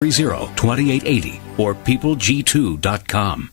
2880 or peopleg2.com.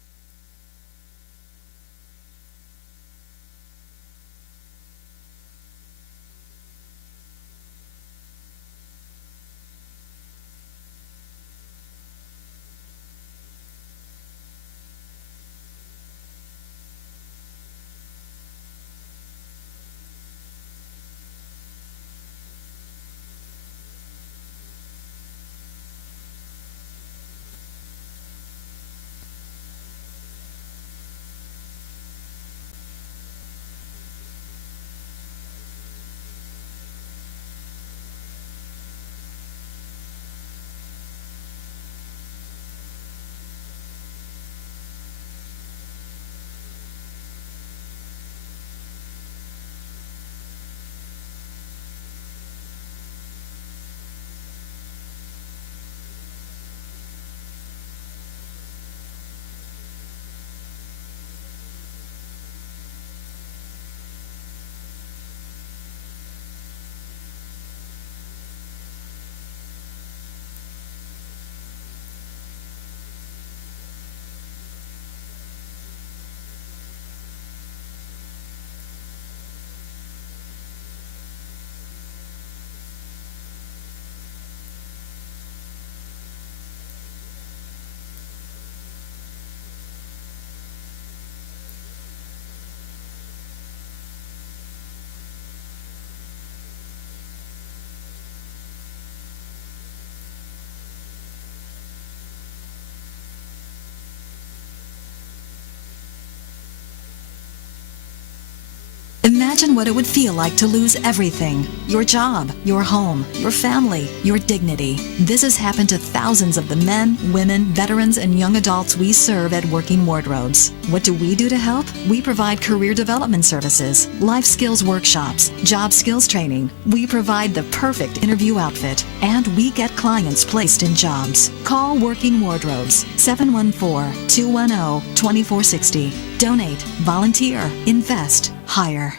Imagine what it would feel like to lose everything. Your job, your home, your family, your dignity. This has happened to thousands of the men, women, veterans, and young adults we serve at Working Wardrobes. What do we do to help? We provide career development services, life skills workshops, job skills training. We provide the perfect interview outfit, and we get clients placed in jobs. Call Working Wardrobes, 714-210-2460. Donate, volunteer, invest, hire.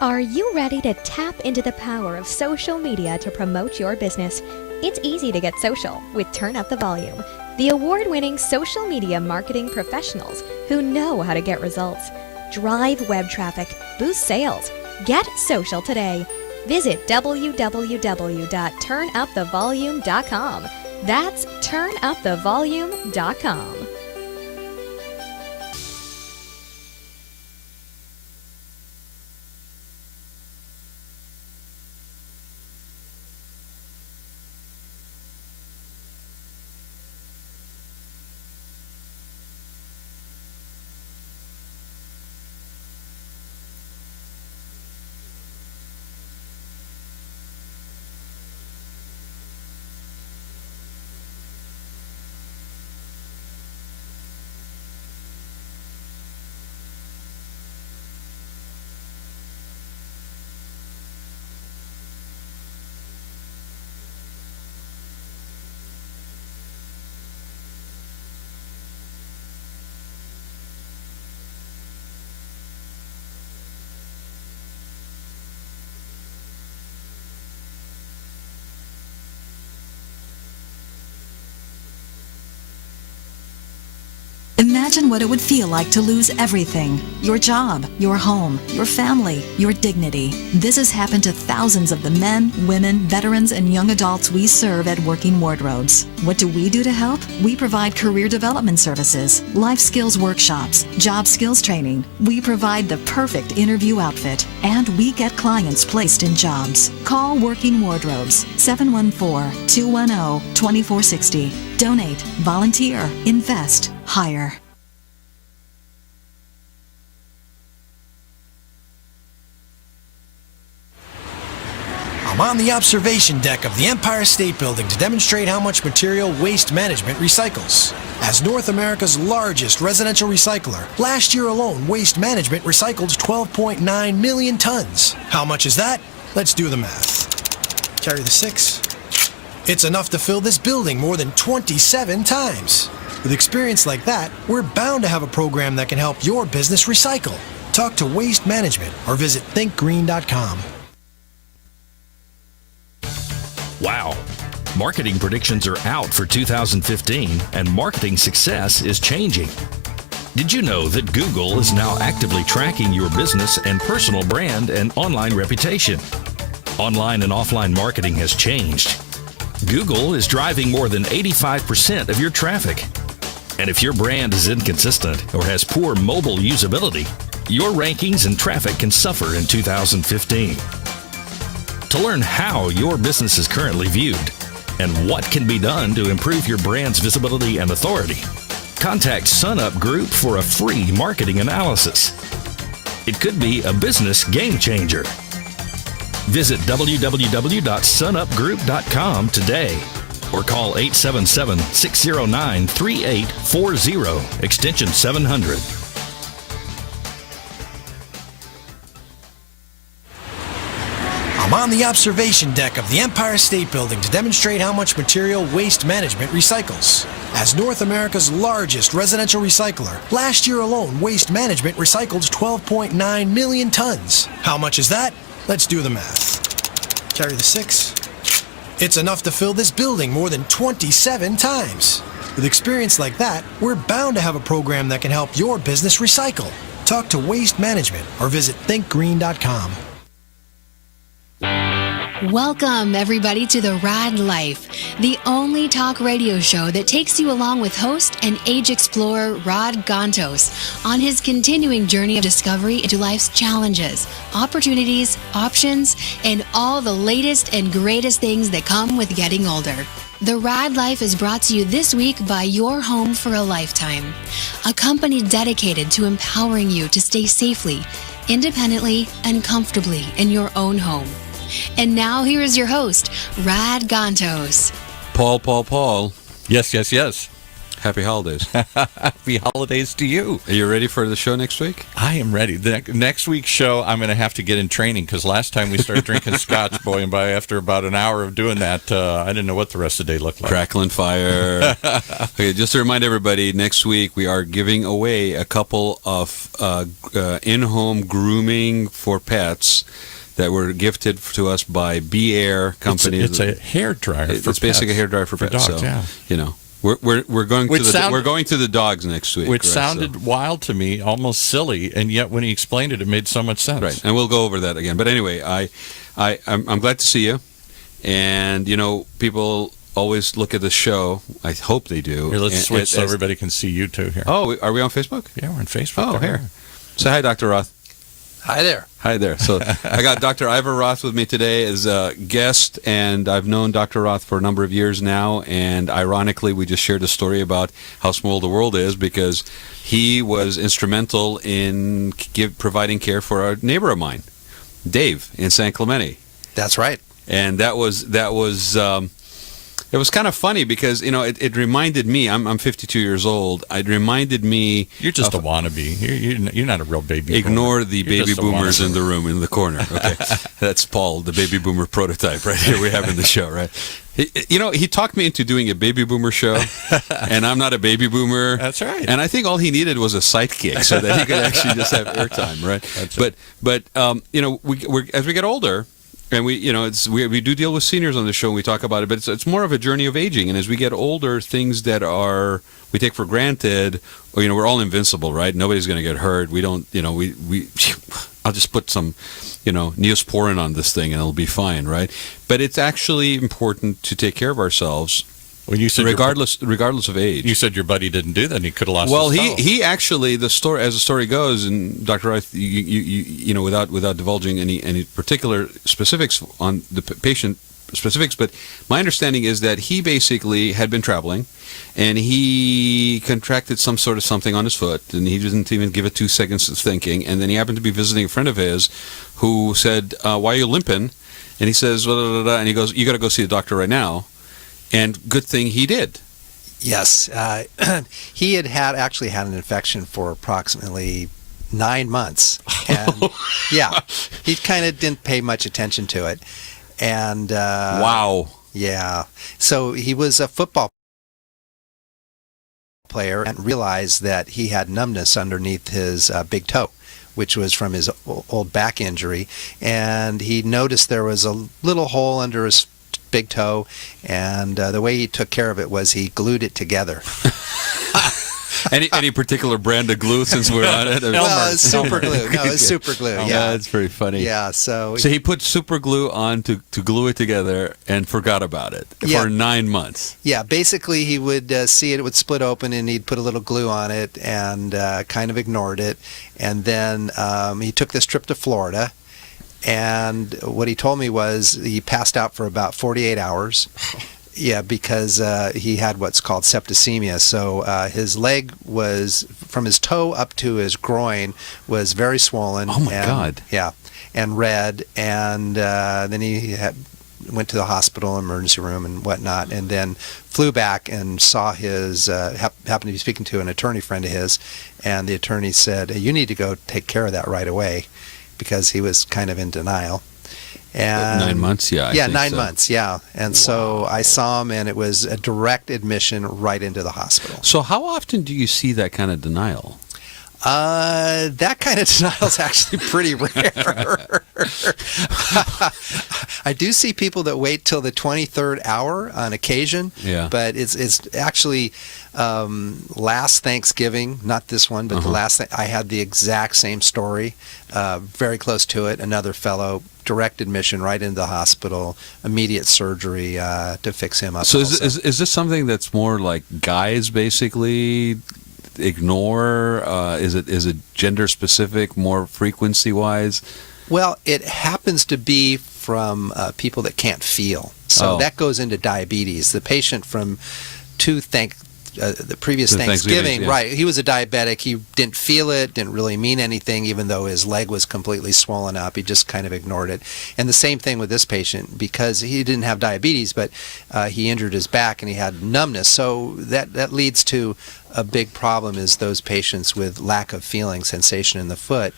Are you ready to tap into the power of social media to promote your business? It's easy to get social with Turn Up the Volume, the award-winning social media marketing professionals who know how to get results. Drive web traffic, boost sales. Get social today. Visit www.turnupthevolume.com. That's turnupthevolume.com. Imagine what it would feel like to lose everything. Your job, your home, your family, your dignity. This has happened to thousands of the men, women, veterans, and young adults we serve at Working Wardrobes. What do we do to help? We provide career development services, life skills workshops, job skills training. We provide the perfect interview outfit, and we get clients placed in jobs. Call Working Wardrobes, 714-210-2460. Donate, volunteer, invest, hire. I'm on the observation deck of the Empire State Building to demonstrate how much material Waste Management recycles. As North America's largest residential recycler, last year alone, Waste Management recycled 12.9 million tons. How much is that? Let's do the math. Carry the 6. It's enough to fill this building more than 27 times. With experience like that, we're bound to have a program that can help your business recycle. Talk to Waste Management or visit thinkgreen.com. Wow. Marketing predictions are out for 2015, and marketing success is changing. Did you know that Google is now actively tracking your business and personal brand and online reputation? Online and offline marketing has changed. Google is driving more than 85% of your traffic. And if your brand is inconsistent or has poor mobile usability, your rankings and traffic can suffer in 2015. To learn how your business is currently viewed and what can be done to improve your brand's visibility and authority, contact SunUp Group for a free marketing analysis. It could be a business game changer. Visit www.sunupgroup.com today or call 877-609-3840, extension 700. I'm on the observation deck of the Empire State Building to demonstrate how much material Waste Management recycles. As North America's largest residential recycler, last year alone, Waste Management recycled 12.9 million tons. How much is that? Let's do the math. Carry the 6. It's enough to fill this building more than 27 times. With experience like that, we're bound to have a program that can help your business recycle. Talk to Waste Management or visit thinkgreen.com. Welcome, everybody, to the Rad Life, the only talk radio show that takes you along with host and age explorer Rad Gantos on his continuing journey of discovery into life's challenges, opportunities, options, and all the latest and greatest things that come with getting older. The Rad Life is brought to you this week by Your Home for a Lifetime, a company dedicated to empowering you to stay safely, independently, and comfortably in your own home. And now here is your host, Rad Gantos. Paul. Yes. Happy holidays. Happy holidays to you. Are you ready for the show next week? I am ready. The next week's show, I'm going to have to get in training because last time we started drinking scotch, boy, and by after about an hour of doing that, I didn't know what the rest of the day looked like. Crackling fire. Okay, just to remind everybody, next week we are giving away a couple of in-home grooming for pets that were gifted to us by B-Air company. It's a hair dryer. It's basically a hair dryer for pets. Dogs, so, yeah. You know, we're going we're going to the dogs next week, which right? sounded wild to me, almost silly, and yet when he explained it, it made so much sense. Right, and we'll go over that again. But anyway, I'm glad to see you, and you know, people always look at the show. I hope they do. Here, let's switch so everybody can see you two here. Oh, are we on Facebook? Yeah, we're on Facebook. Oh, here. Say hi, Dr. Roth. Hi there. Hi there. So I got Dr. Ivor Roth with me today as a guest, and I've known Dr. Roth for a number of years now, and ironically, we just shared a story about how small the world is because he was instrumental in providing care for a neighbor of mine, Dave, in San Clemente. That's right. And that was it was kind of funny because, you know, it reminded me, I'm 52 years old, it reminded me... You're just a wannabe. You're not a real baby boomer. Ignore the baby boomers in the room, in the corner. Okay, that's Paul, the baby boomer prototype right here we have in the show, right? He talked me into doing a baby boomer show, and I'm not a baby boomer. That's right. And I think all he needed was a sidekick so that he could actually just have airtime, right? But you know, we're as we get older... And we do deal with seniors on the show, and we talk about it, but it's more of a journey of aging. And as we get older, things that we take for granted, or, you know, we're all invincible, right? Nobody's going to get hurt. We don't, you know, I'll just put some, you know, Neosporin on this thing and it'll be fine, right? But it's actually important to take care of ourselves. When you said regardless of age. You said your buddy didn't do that, and he could have lost his toe. Well, he actually, as the story goes, and Dr. Roth, you know, without divulging any particular specifics on the patient specifics, but my understanding is that he basically had been traveling, and he contracted some sort of something on his foot, and he didn't even give it 2 seconds of thinking, and then he happened to be visiting a friend of his who said, "Why are you limping?" And he says, blah, blah, blah, blah, and he goes, "You got to go see the doctor right now." And good thing he did. Yes. He actually had an infection for approximately 9 months. And yeah, he kind of didn't pay much attention to it. And wow. Yeah. So he was a football player and realized that he had numbness underneath his big toe, which was from his old back injury, and he noticed there was a little hole under his big toe, and the way he took care of it was he glued it together. Any particular brand of glue, since we're on it? Well, it's super glue. No, it's super glue. Yeah, that's very funny. Yeah, so he put super glue on to glue it together and forgot about it for 9 months. Yeah, basically he would see it would split open, and he'd put a little glue on it and kind of ignored it. And then he took this trip to Florida, and what he told me was he passed out for about 48 hours. Yeah, because he had what's called septicemia. So his leg was, from his toe up to his groin, was very swollen. Oh, my God. Yeah, and red. And then he went to the hospital, emergency room and whatnot, and then flew back and saw his, happened to be speaking to an attorney friend of his, and the attorney said, "You need to go take care of that right away," because he was kind of in denial. And 9 months, yeah. I think 9 so. months, yeah. And so I saw him, and it was a direct admission right into the hospital. So how often do you see that kind of denial? That kind of denial is actually pretty rare. I do see people that wait till the 23rd hour on occasion, but it's actually last Thanksgiving, not this one, but the last, I had the exact same story, very close to it. Another fellow, direct admission right into the hospital, immediate surgery to fix him up. So is this something that's more like guys basically ignore? Is it gender specific, more frequency wise? Well, it happens to be from people that can't feel. So that goes into diabetes. The patient from the previous Thanksgiving, right, he was a diabetic. He didn't feel it, didn't really mean anything, even though his leg was completely swollen up. He just kind of ignored it. And the same thing with this patient, because he didn't have diabetes, but he injured his back and he had numbness. So that leads to a big problem, is those patients with lack of feeling, sensation in the foot,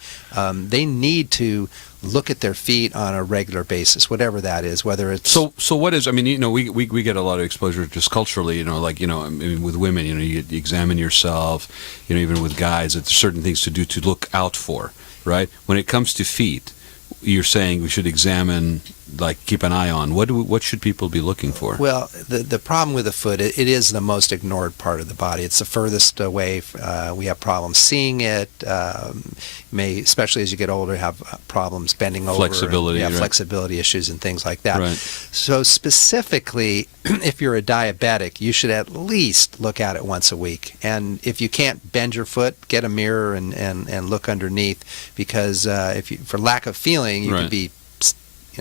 they need to look at their feet on a regular basis, whatever that is, whether it's... So what is, I mean, we get a lot of exposure just culturally, I mean, with women, you examine yourself, even with guys, there's certain things to do to look out for, right? When it comes to feet, you're saying we should examine, like keep an eye on. What should people be looking for? Well, the problem with the foot, it is the most ignored part of the body. It's the furthest away. We have problems seeing it. Especially as you get older, have problems bending over. Flexibility, right? Flexibility issues and things like that. Right. So specifically, if you're a diabetic, you should at least look at it once a week. And if you can't bend your foot, get a mirror and look underneath, because for lack of feeling, you could be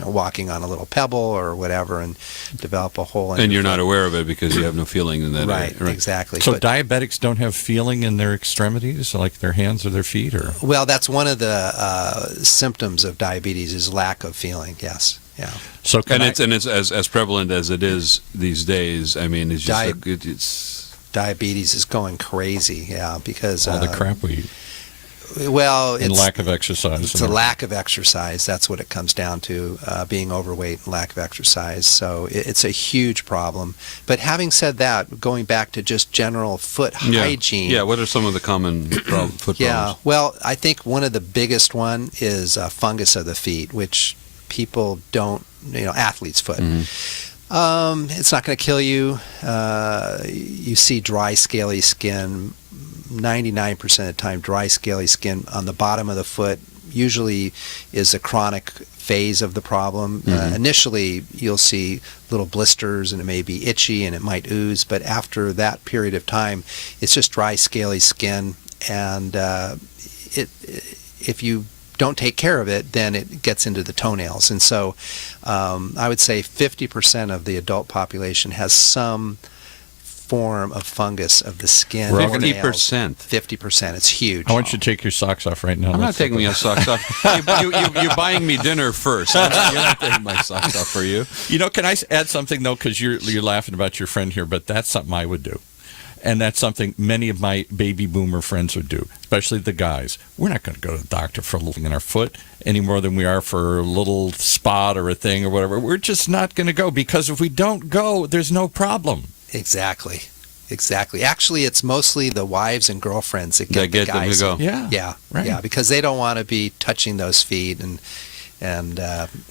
walking on a little pebble or whatever and develop a hole in and your you're foot. not aware of it because you have no feeling in that area. Right, exactly. So diabetics don't have feeling in their extremities, like their hands or their feet? Or Well, that's one of the symptoms of diabetes, is lack of feeling, yes. Yeah. So it's as prevalent as it is these days. I mean, it's just it's diabetes is going crazy, because all the crap we eat. Well, and lack of exercise. It's a lack of exercise. That's what it comes down to, being overweight and lack of exercise. So it's a huge problem. But having said that, going back to just general foot hygiene. Yeah, what are some of the common foot problems? Yeah, well, I think one of the biggest one is fungus of the feet, which people don't, athlete's foot. Mm-hmm. It's not going to kill you. You see dry, scaly skin. 99% of the time, dry, scaly skin on the bottom of the foot usually is a chronic phase of the problem. Mm-hmm. Initially, you'll see little blisters, and it may be itchy, and it might ooze, but after that period of time, it's just dry, scaly skin, and if you don't take care of it, then it gets into the toenails. And so I would say 50% of the adult population has some form of fungus of the skin. 50%. 50%. It's huge. I want you to take your socks off right now. I'm not taking my socks off. You're buying me dinner first. You're not taking my socks off for you. Can I add something, though? Because you're laughing about your friend here, but that's something I would do. And that's something many of my baby boomer friends would do, especially the guys. We're not going to go to the doctor for a little thing in our foot any more than we are for a little spot or a thing or whatever. We're just not going to go, because if we don't go, there's no problem. Exactly. Exactly. Actually, it's mostly the wives and girlfriends that get the them to guys. go. Yeah, Right. yeah, because they don't want to be touching those feet and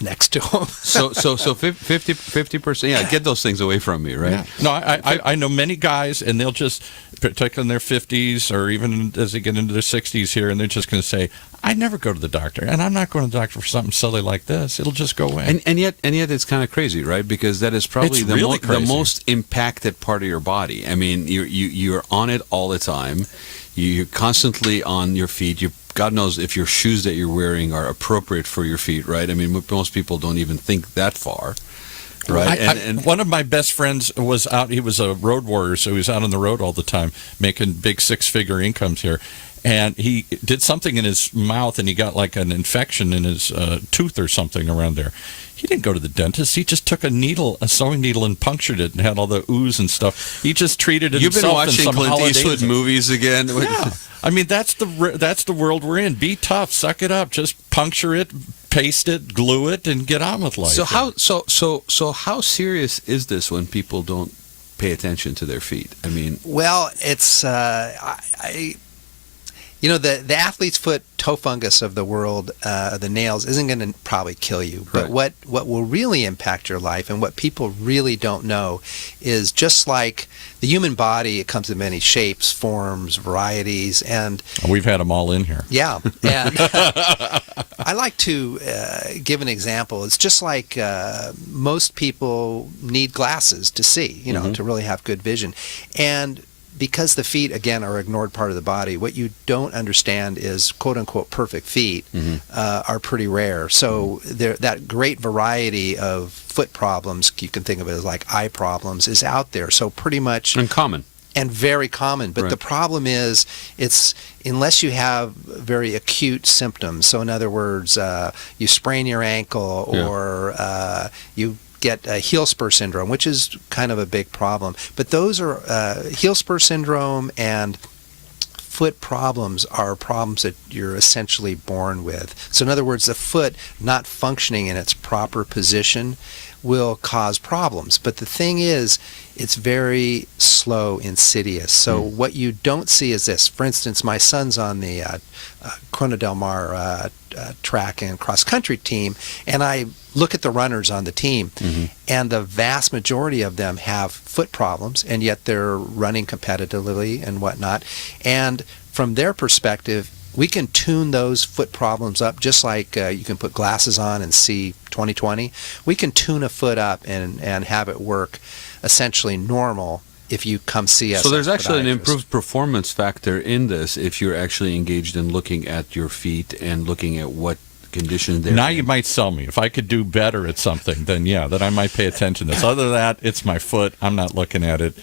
next to them. So 50%. Yeah, get those things away from me, right? Yeah. No, I know many guys, and they'll just, particularly in their 50s or even as they get into their 60s here, and they're just going to say, I never go to the doctor, and I'm not going to the doctor for something silly like this. It'll just go away. And yet it's kind of crazy, right? Because that is probably It's the, really the crazy. most impacted part of your body. I mean, you're on it all the time. You're constantly on your feet. God knows if your shoes that you're wearing are appropriate for your feet, right? I mean, most people don't even think that far, right? And one of my best friends was out. He was a road warrior, so he was out on the road all the time, making big six-figure incomes here. And he did something in his mouth, and he got like an infection in his tooth or something around there. He didn't go to the dentist. He just took a sewing needle, and punctured it, and had all the ooze and stuff. He just treated it. You've been himself watching in some Clint holidays. Eastwood movies again. Yeah, I mean that's the world we're in. Be tough, suck it up, just puncture it, paste it, glue it, and get on with life. So how serious is this when people don't pay attention to their feet? I mean, Well, it's the athlete's foot toe fungus of the world, the nails, isn't going to probably kill you. But Right. what will really impact your life, and what people really don't know, is just like the human body, it comes in many shapes, forms, varieties, and We've had them all in here. yeah. And I like to give an example. It's just like most people need glasses to see, to really have good vision. And because the feet, again, are ignored part of the body, what you don't understand is quote-unquote perfect feet are pretty rare. So that great variety of foot problems, you can think of it as like eye problems, is out there. So pretty much... uncommon. And very common. But Right. the problem is, it's unless you have very acute symptoms. So in other words, you sprain your ankle or you get a heel spur syndrome, which is kind of a big problem. But those are heel spur syndrome and foot problems are problems that you're essentially born with. So in other words, the foot not functioning in its proper position will cause problems. But the thing is, it's very slow, insidious. So what you don't see is this. For instance, my son's on the Corona Del Mar track and cross-country team, and I look at the runners on the team, and the vast majority of them have foot problems, and yet they're running competitively and whatnot. And from their perspective, we can tune those foot problems up just like you can put glasses on and see 20/20. We can tune a foot up and have it work essentially normal if you come see us. So there's actually an podiatrist. improved performance factor in this if you're actually engaged in looking at your feet and looking at what condition they're Now in. you might sell me. If I could do better at something, then then I might pay attention to this. Other than that, it's my foot. I'm not looking at it.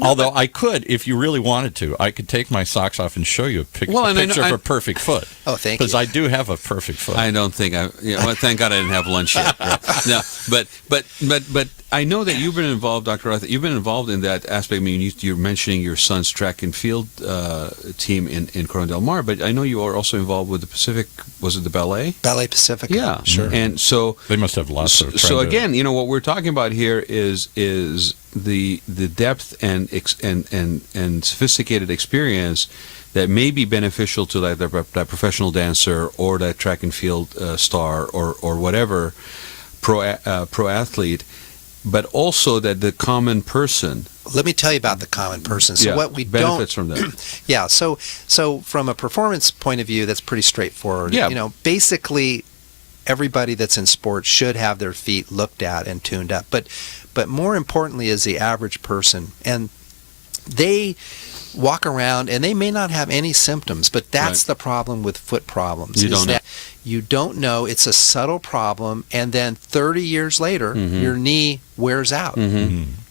Although I could, if you really wanted to, I could take my socks off and show you a picture of a perfect foot. Oh, thank you. Because I do have a perfect foot. I don't think well, thank God I didn't have lunch yet. Right? No, but I know that you've been involved, Dr. Roth. You've been involved in that aspect. I mean, you're mentioning your son's track and field team in Corona Del Mar, but I know you are also involved with the Pacific. Was it the ballet? Ballet Pacifica. Yeah, sure. And so They must have lots of. So again, what we're talking about here is the depth and sophisticated experience that may be beneficial to that professional dancer or that track and field star or whatever pro athlete, but also that the common person. Let me tell you about the common person. So what we benefits from that. Yeah. So from a performance point of view, that's pretty straightforward. Yeah. Basically, everybody that's in sports should have their feet looked at and tuned up. But more importantly is the average person. And they walk around and they may not have any symptoms, but that's the problem with foot problems. You don't know. It's a subtle problem, and then 30 years later, your knee wears out.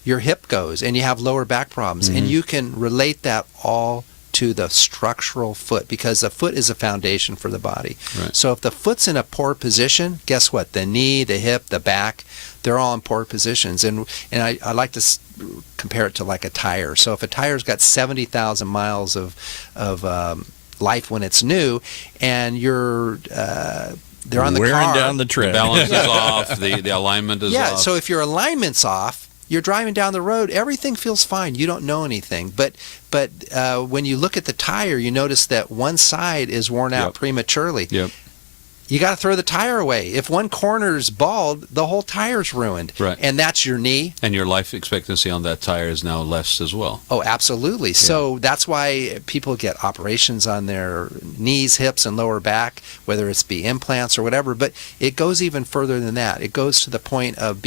Your hip goes, and you have lower back problems. And you can relate that all to the structural foot, because the foot is a foundation for the body. Right. So if the foot's in a poor position, guess what? The knee, the hip, the back, they're all in poor positions. And I like to compare it to like a tire. So if a tire's got 70,000 miles of life when it's new, and they're on the wearing car, down the tread. The balance is off. The alignment is off. So if your alignment's off, you're driving down the road, everything feels fine. You don't know anything. But when you look at the tire, you notice that one side is worn out prematurely. Yep. You got to throw the tire away. If one corner's bald, the whole tire's ruined. Right. And that's your knee. And your life expectancy on that tire is now less as well. Oh, absolutely. Yeah. So that's why people get operations on their knees, hips, and lower back, whether it's be implants or whatever. But it goes even further than that. It goes to the point of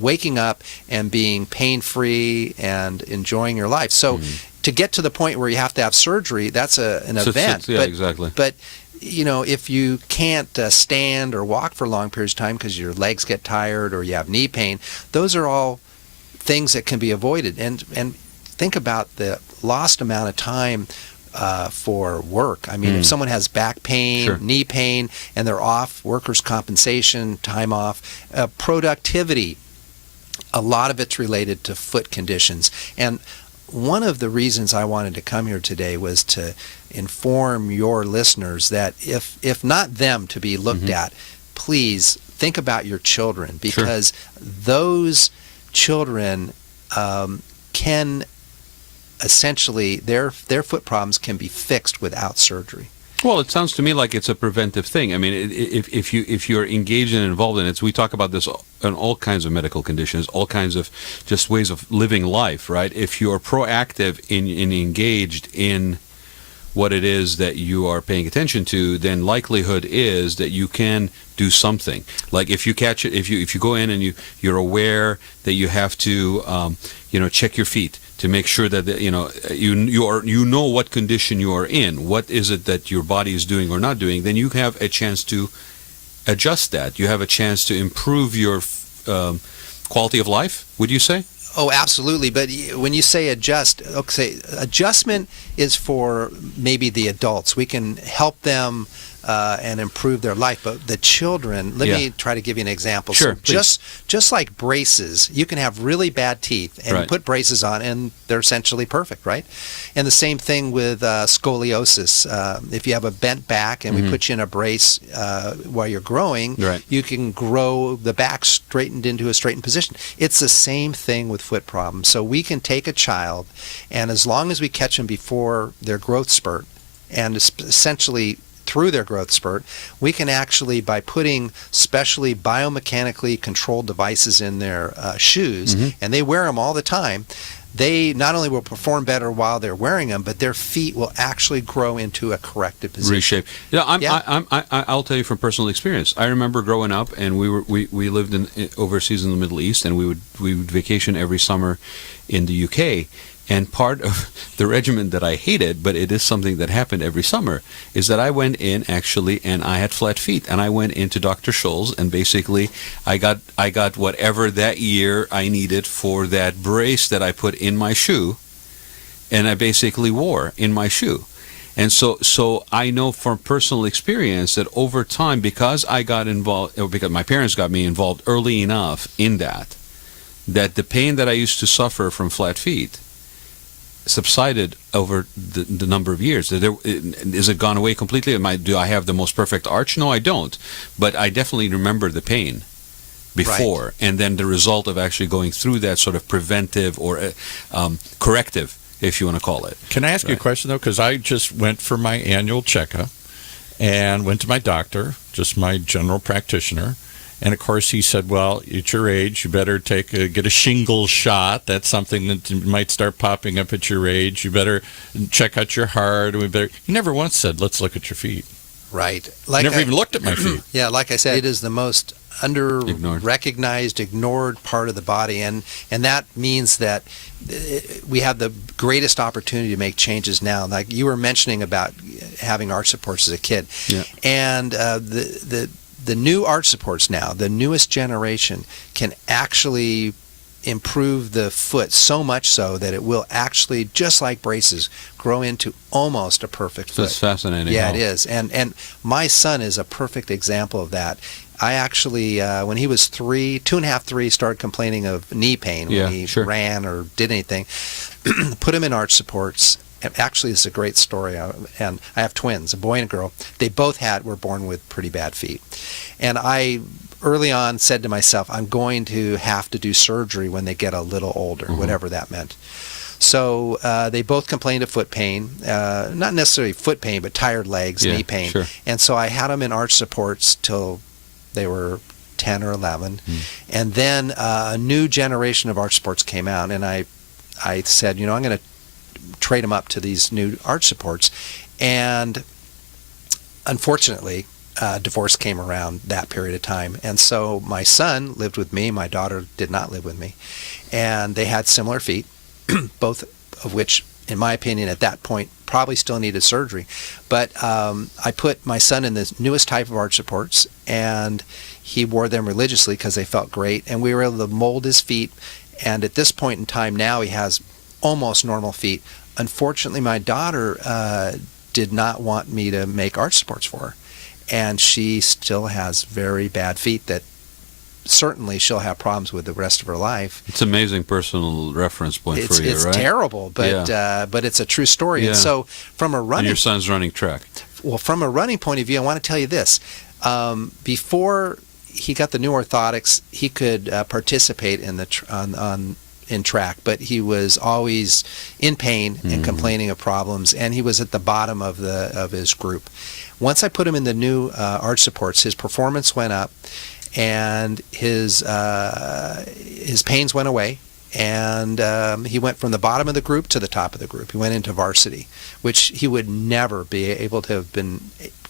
waking up and being pain-free and enjoying your life. So to get to the point where you have to have surgery, that's an event. Yeah, exactly. But if you can't stand or walk for long periods of time because your legs get tired or you have knee pain, those are all things that can be avoided. And think about the lost amount of time for work. I mean, if someone has back pain, knee pain, and they're off, workers' compensation, time off, productivity, a lot of it's related to foot conditions. And one of the reasons I wanted to come here today was to inform your listeners that if not them to be looked at, please think about your children, because those children can essentially, their foot problems can be fixed without surgery. Well, it sounds to me like it's a preventive thing. I mean, if you're engaged and involved in it, we talk about this in all kinds of medical conditions, all kinds of just ways of living life, right? If you're proactive and engaged in what it is that you are paying attention to, then likelihood is that you can do something. Like if you catch it, if you go in and you're aware that you have to check your feet to make sure that you know what condition you are in, what is it that your body is doing or not doing, then you have a chance to adjust that. You have a chance to improve your quality of life, would you say? Oh, absolutely. But when you say adjust, okay, adjustment is for maybe the adults. We can help them and improve their life. But the children, let me try to give you an example. Sure, so just like braces, you can have really bad teeth and you put braces on and they're essentially perfect, right? And the same thing with scoliosis. If you have a bent back and we put you in a brace while you're growing, you can grow the back straightened into a straightened position. It's the same thing with foot problems. So we can take a child, and as long as we catch them before their growth spurt, and essentially through their growth spurt, we can actually, by putting specially biomechanically controlled devices in their shoes, and they wear them all the time, they not only will perform better while they're wearing them, but their feet will actually grow into a corrected position. Reshape. I'll tell you from personal experience. I remember growing up, and we lived overseas in the Middle East, and we would vacation every summer in the UK. And part of the regimen that I hated, but it is something that happened every summer, is that I went in actually, and I had flat feet, and I went into Dr. Scholl's, and basically I got whatever that year I needed for that brace that I put in my shoe, and I basically wore in my shoe. And so I know from personal experience that over time, because I got involved, or because my parents got me involved early enough in that the pain that I used to suffer from flat feet subsided over the number of years. Is it gone away completely? Do I have the most perfect arch? No, I don't. But I definitely remember the pain before, and then the result of actually going through that sort of preventive or corrective, if you want to call it. Can I ask you a question, though? Because I just went for my annual checkup and went to my doctor, just my general practitioner. And, of course, he said, well, at your age, you better get a shingle shot. That's something that might start popping up at your age. You better check out your heart. He never once said, let's look at your feet. Right. He never even looked at my feet. Yeah, like I said, it is the most under-recognized, ignored part of the body. And that means that we have the greatest opportunity to make changes now. Like you were mentioning about having arch supports as a kid. Yeah. And the new arch supports now, the newest generation, can actually improve the foot so much so that it will actually, just like braces, grow into almost a perfect foot. That's fascinating. Yeah, it is. And my son is a perfect example of that. I actually, when he was 2.5, 3, started complaining of knee pain when he ran or did anything, put him in arch supports. Actually, it's a great story, and I have twins, a boy and a girl. They both were born with pretty bad feet, and I early on said to myself, I'm going to have to do surgery when they get a little older, whatever that meant. So they both complained of foot pain, not necessarily foot pain, but tired legs, knee pain. Sure. And so I had them in arch supports till they were 10 or 11. And then a new generation of arch supports came out, and I said, I'm going to trade them up to these new arch supports. And unfortunately, divorce came around that period of time. And so my son lived with me. My daughter did not live with me. And they had similar feet, both of which, in my opinion, at that point, probably still needed surgery. But I put my son in the newest type of arch supports, and he wore them religiously because they felt great. And we were able to mold his feet. And at this point in time now, he has almost normal feet. Unfortunately, my daughter did not want me to make arch supports for her. And she still has very bad feet that certainly she'll have problems with the rest of her life. It's an amazing personal reference point for you, right? It's terrible, but it's a true story. Yeah. And so from a running... And your son's running track. Well, from a running point of view, I want to tell you this. Before he got the new orthotics, he could participate in the in track, but he was always in pain and complaining of problems, and he was at the bottom of his group. Once I put him in the new arch supports, his performance went up, and his pains went away, and he went from the bottom of the group to the top of the group. He went into varsity, which he would never be able to have been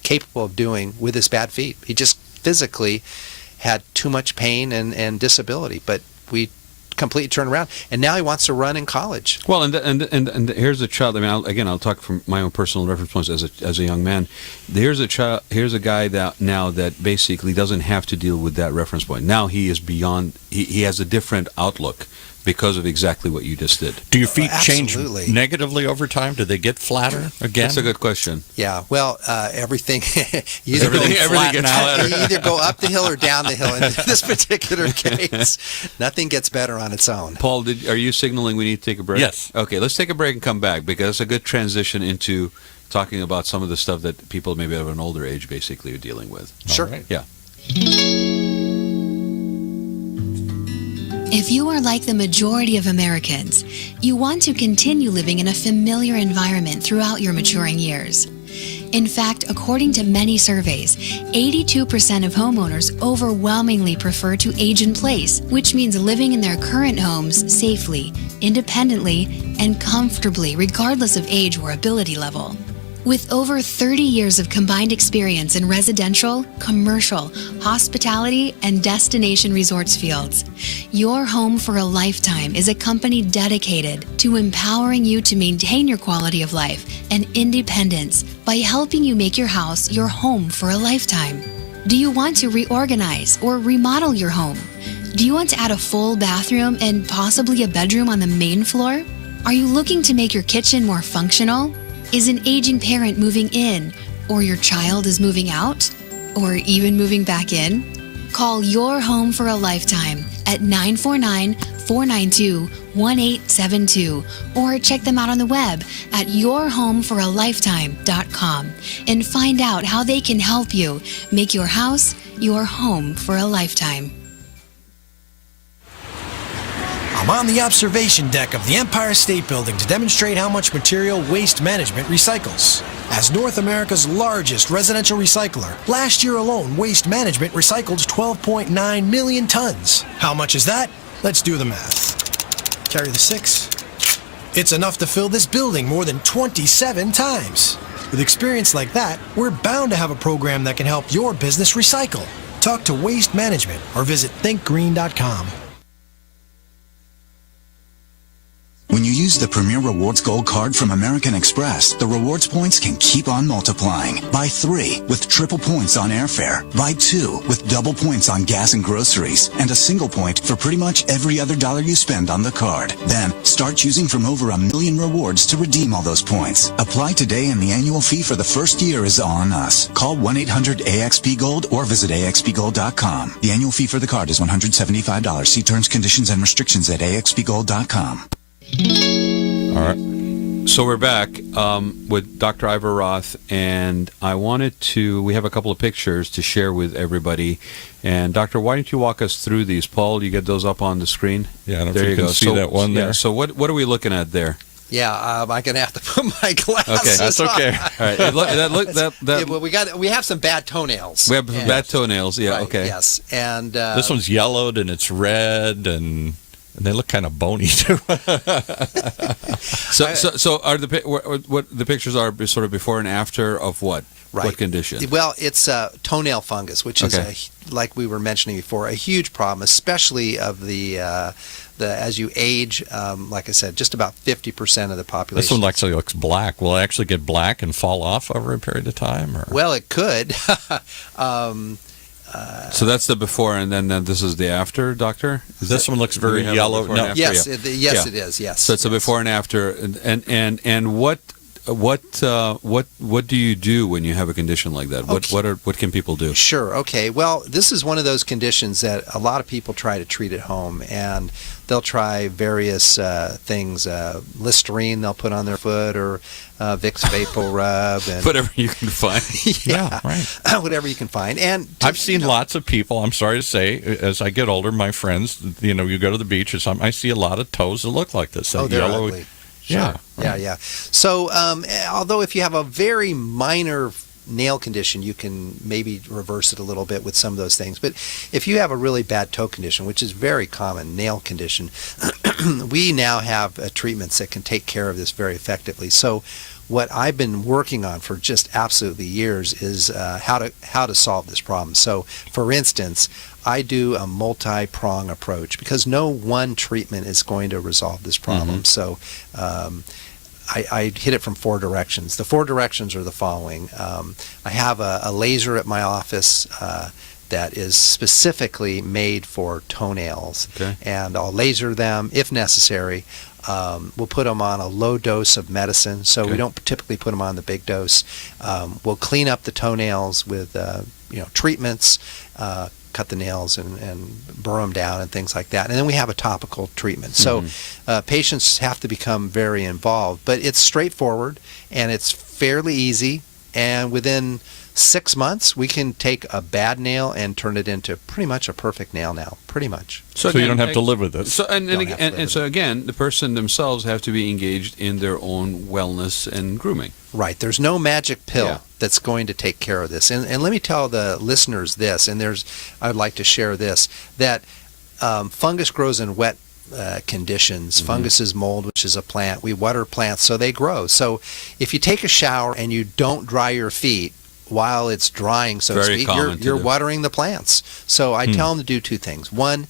capable of doing with his bad feet. He just physically had too much pain and disability, but we completely turned around, and now he wants to run in college. Well, and here's a child. I mean, I'll talk from my own personal reference points as a young man. Here's a guy that basically doesn't have to deal with that reference point. Now he is beyond. He has a different outlook because of exactly what you just did. Do your feet change Absolutely. negatively over time? Do they get flatter again? That's a good question. Yeah, well, everything. Everything gets flatter. You either go up the hill or down the hill. In this particular case, nothing gets better on its own. Paul, are you signaling we need to take a break? Yes. Okay, let's take a break and come back, because it's a good transition into talking about some of the stuff that people maybe of an older age basically are dealing with. Sure. All right. Yeah. If you are like the majority of Americans, you want to continue living in a familiar environment throughout your maturing years. In fact, according to many surveys, 82% of homeowners overwhelmingly prefer to age in place, which means living in their current homes safely, independently, and comfortably, regardless of age or ability level. With over 30 years of combined experience in residential, commercial, hospitality, and destination resorts fields, Your Home for a Lifetime is a company dedicated to empowering you to maintain your quality of life and independence by helping you make your house your home for a lifetime. Do you want to reorganize or remodel your home? Do you want to add a full bathroom and possibly a bedroom on the main floor? Are you looking to make your kitchen more functional? Is an aging parent moving in, or your child is moving out, or even moving back in? Call Your Home for a Lifetime at 949-492-1872, or check them out on the web at yourhomeforalifetime.com and find out how they can help you make your house your home for a lifetime. I'm on the observation deck of the Empire State Building to demonstrate how much material waste management recycles. As North America's largest residential recycler, last year alone, Waste Management recycled 12.9 million tons. How much is that? Let's do the math. Carry the 6. It's enough to fill this building more than 27 times. With experience like that, we're bound to have a program that can help your business recycle. Talk to Waste Management or visit thinkgreen.com. When you use the Premier Rewards Gold Card from American Express, the rewards points can keep on multiplying. Buy 3 with triple points on airfare. Buy 2 with double points on gas and groceries. And a single point for pretty much every other dollar you spend on the card. Then, start choosing from over 1 million rewards to redeem all those points. Apply today and the annual fee for the first year is on us. Call 1-800-AXP-GOLD or visit axpgold.com. The annual fee for the card is $175. See terms, conditions, and restrictions at axpgold.com. All right. So we're back with Dr. Ivor Roth, and we have a couple of pictures to share with everybody. And Doctor, why don't you walk us through these? Paul, you get those up on the screen? Yeah, I don't know if you can see that one there. So what are we looking at there? Yeah, I'm going to have to put my glasses Okay, that's okay. on. Yeah, we have some bad toenails. We have bad toenails, yeah, Right, okay. Yes, and This one's yellowed and it's red and they look kind of bony too. So are what the pictures are sort of before and after of what? Right. What condition? Well, it's toenail fungus, which is, like we were mentioning before, a huge problem, especially of the as you age. Like I said, just about 50% of the population. This one actually looks black. Will it actually get black and fall off over a period of time? Or? Well, it could. So that's the before, and then this is the after, Doctor? This one looks very yellow. No. Yes, Yeah. it is. Yes. So it's a before and after, and what do you do when you have a condition like that? What can people do? Sure. Okay. Well, this is one of those conditions that a lot of people try to treat at home, and they'll try various things. Listerine they'll put on their foot, or Vicks Vapor Rub, and Whatever you can find. yeah, right. whatever you can find. And I've seen lots of people. I'm sorry to say, as I get older, my friends, you go to the beach or something. I see a lot of toes that look like this. Oh, they're yellow. ugly. Sure. Yeah. Yeah, yeah. So, although if you have a very minor nail condition, you can maybe reverse it a little bit with some of those things. But if you have a really bad toe condition, which is very common, nail condition, we now have treatments that can take care of this very effectively. So what I've been working on for just absolutely years is how to solve this problem. So, for instance, I do a multi-prong approach because no one treatment is going to resolve this problem. So I hit it from 4 directions. The 4 directions are the following. I have a laser at my office that is specifically made for toenails. Okay. And I'll laser them if necessary. We'll put them on a low dose of medicine, so we don't typically put them on the big dose. We'll clean up the toenails with treatments, cut the nails and burr them down and things like that. And then we have a topical treatment. So patients have to become very involved, but it's straightforward and it's fairly easy. And within 6 months, we can take a bad nail and turn it into pretty much a perfect nail now, pretty much. So you don't have to live with it. So again, the person themselves have to be engaged in their own wellness and grooming. Right. There's no magic pill that's going to take care of this. And let me tell the listeners this, and I'd like to share this, that fungus grows in wet conditions. Fungus is mold, which is a plant. We water plants so they grow. So if you take a shower and you don't dry your feet while it's drying, so to speak, you're watering the plants. So I tell them to do 2 things. One,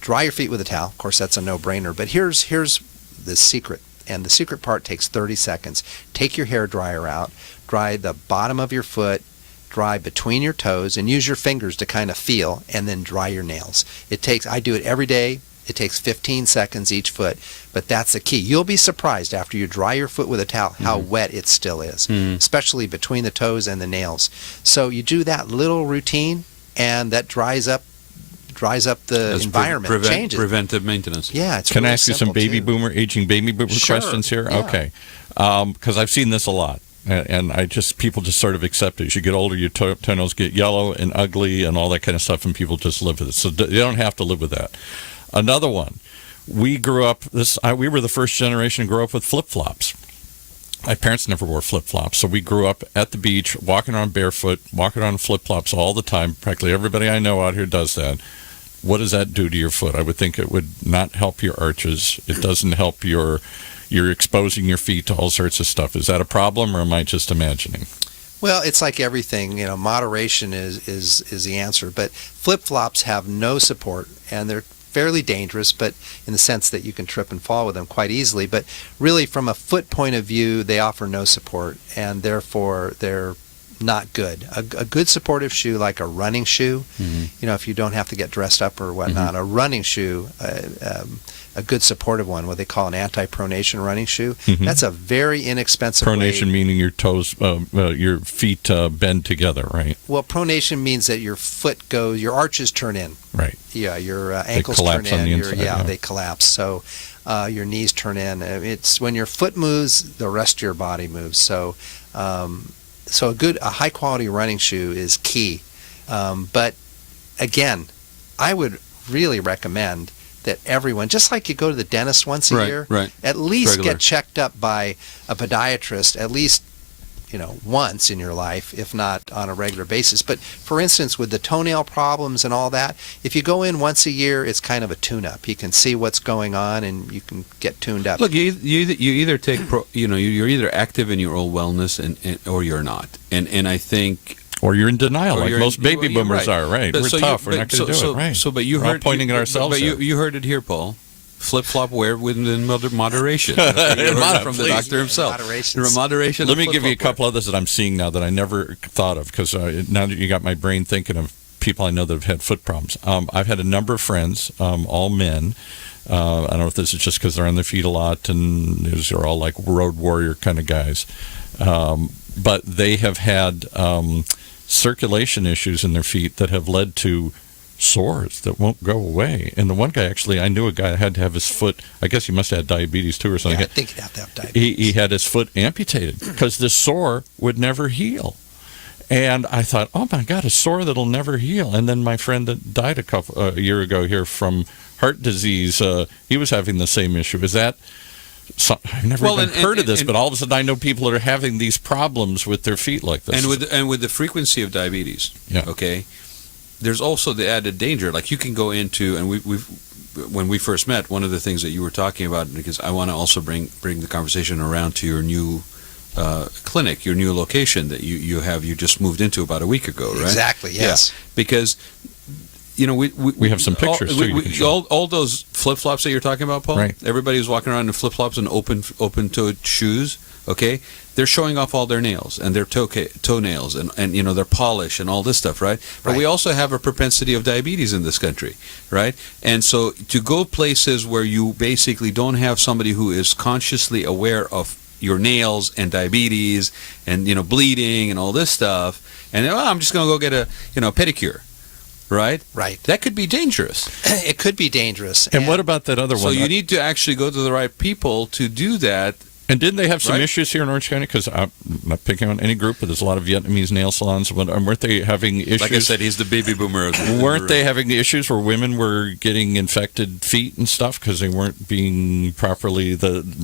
dry your feet with a towel. Of course, that's a no-brainer. But here's the secret. And the secret part takes 30 seconds. Take your hair dryer out, dry the bottom of your foot, dry between your toes, and use your fingers to kind of feel, and then dry your nails. I do it every day. It takes 15 seconds each foot, but that's the key. You'll be surprised after you dry your foot with a towel how wet it still is, especially between the toes and the nails. So you do that little routine, and that dries up the environment. Changes. Preventive maintenance. Yeah, it's Can really I ask you some aging baby boomer questions here? Yeah. Okay, because I've seen this a lot, and people just sort of accept it. As you get older, your toenails get yellow and ugly and all that kind of stuff, and people just live with it. So you don't have to live with that. Another one, we grew up. We were the first generation to grow up with flip-flops. My parents never wore flip-flops, so we grew up at the beach, walking on barefoot, walking on flip-flops all the time. Practically everybody I know out here does that. What does that do to your foot? I would think it would not help your arches. It doesn't help you're exposing your feet to all sorts of stuff. Is that a problem, or am I just imagining? Well, it's like everything, moderation is the answer. But flip-flops have no support, and they're fairly dangerous, but in the sense that you can trip and fall with them quite easily. But really, from a foot point of view, they offer no support, and therefore they're not good. A good supportive shoe, like a running shoe, if you don't have to get dressed up or whatnot, a running shoe, a good supportive one, what they call an anti-pronation running shoe, that's a very inexpensive Pronation meaning your toes, your feet bend together, right? Well, pronation means that your arches turn in. Right. Yeah, your ankles collapse turn in. on the inside, they collapse. So your knees turn in. It's when your foot moves, the rest of your body moves. So a high quality running shoe is key. But again, I would really recommend that everyone, just like you go to the dentist once a year, at least Regular. get checked up by a podiatrist at least once in your life, if not on a regular basis. But for instance, with the toenail problems and all that, if you go in once a year, it's kind of a tune-up. He can see what's going on and you can get tuned up. Look, you either take you're either active in your own wellness or you're not, and I think. Or you're in denial, like most baby boomers are, right? But We're tough. We're not going to do it, right? But you We're all heard pointing at ourselves. But you heard it here, Paul. Flip-flop wear within moderation. You heard it from the doctor himself. Moderation. Let me give you a couple others that I'm seeing now that I never thought of, because now that you got my brain thinking of people I know that have had foot problems. I've had a number of friends, all men. I don't know if this is just because they're on their feet a lot and they're all like road warrior kind of guys. But they have had circulation issues in their feet that have led to sores that won't go away. And the one guy, actually, I knew a guy that had to have his foot, I guess he must have had diabetes too or something. Yeah, I think he'd have to have diabetes. He had his foot amputated because this sore would never heal. And I thought, oh my God, a sore that'll never heal. And then my friend that died a year ago here from heart disease, he was having the same issue. Is that... I've never even heard of this, but all of a sudden I know people that are having these problems with their feet like this. And with the frequency of diabetes, okay, there's also the added danger. Like you can go into, and when we first met, one of the things that you were talking about, because I want to also bring the conversation around to your new clinic, your new location that you just moved into about a week ago, right? Exactly. Yes. Yeah, because. We have some pictures too. All those flip flops that you're talking about, Paul. Right. Everybody who's walking around in flip flops and open-toed shoes. Okay, they're showing off all their nails and their toenails and their polish and all this stuff, right? But we also have a propensity of diabetes in this country, right? And so to go places where you basically don't have somebody who is consciously aware of your nails and diabetes and bleeding and all this stuff, and I'm just going to go get a pedicure. Right? Right. That could be dangerous. It could be dangerous. And what about that other one? So you need to actually go to the right people to do that. And didn't they have some issues here in Orange County? Because I'm not picking on any group, but there's a lot of Vietnamese nail salons. Weren't they having issues? Like I said, he's the baby boomer. Weren't they having issues where women were getting infected feet and stuff because they weren't being properly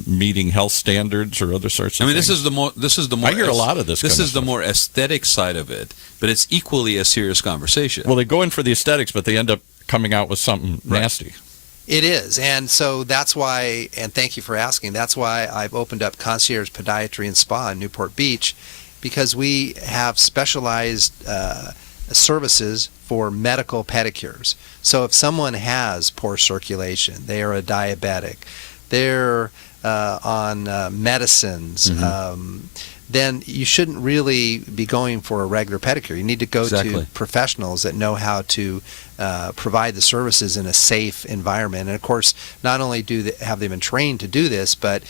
meeting health standards or other sorts of things? This is the more. I hear a lot of this. This is the more aesthetic side of it, but it's equally a serious conversation. Well, they go in for the aesthetics, but they end up coming out with something nasty. It is, and so that's why, and thank you for asking, that's why I've opened up Concierge Podiatry and Spa in Newport Beach, because we have specialized services for medical pedicures. So if someone has poor circulation, they are a diabetic, they're on medicines, then you shouldn't really be going for a regular pedicure. You need to go to professionals that know how to provide the services in a safe environment. And of course, not only have they been trained to do this, but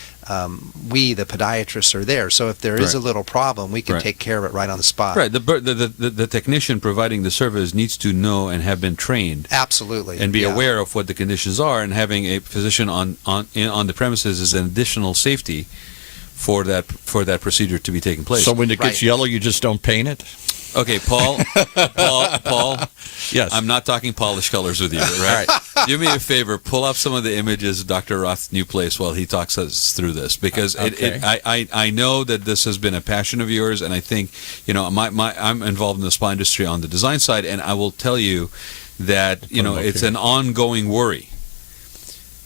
we, the podiatrists, are there. So if there is a little problem, we can take care of it right on the spot. Right. The technician providing the service needs to know and have been trained. Absolutely. And be aware of what the conditions are, and having a physician on the premises is an additional safety for that procedure to be taking place. So when it gets yellow, you just don't paint it? Okay, Paul. Yes. I'm not talking polish colors with you, right? Do me a favor, pull up some of the images of Dr. Roth's new place while he talks us through this, because I know that this has been a passion of yours, and I think I'm involved in the spa industry on the design side, and I will tell you that it's an ongoing worry.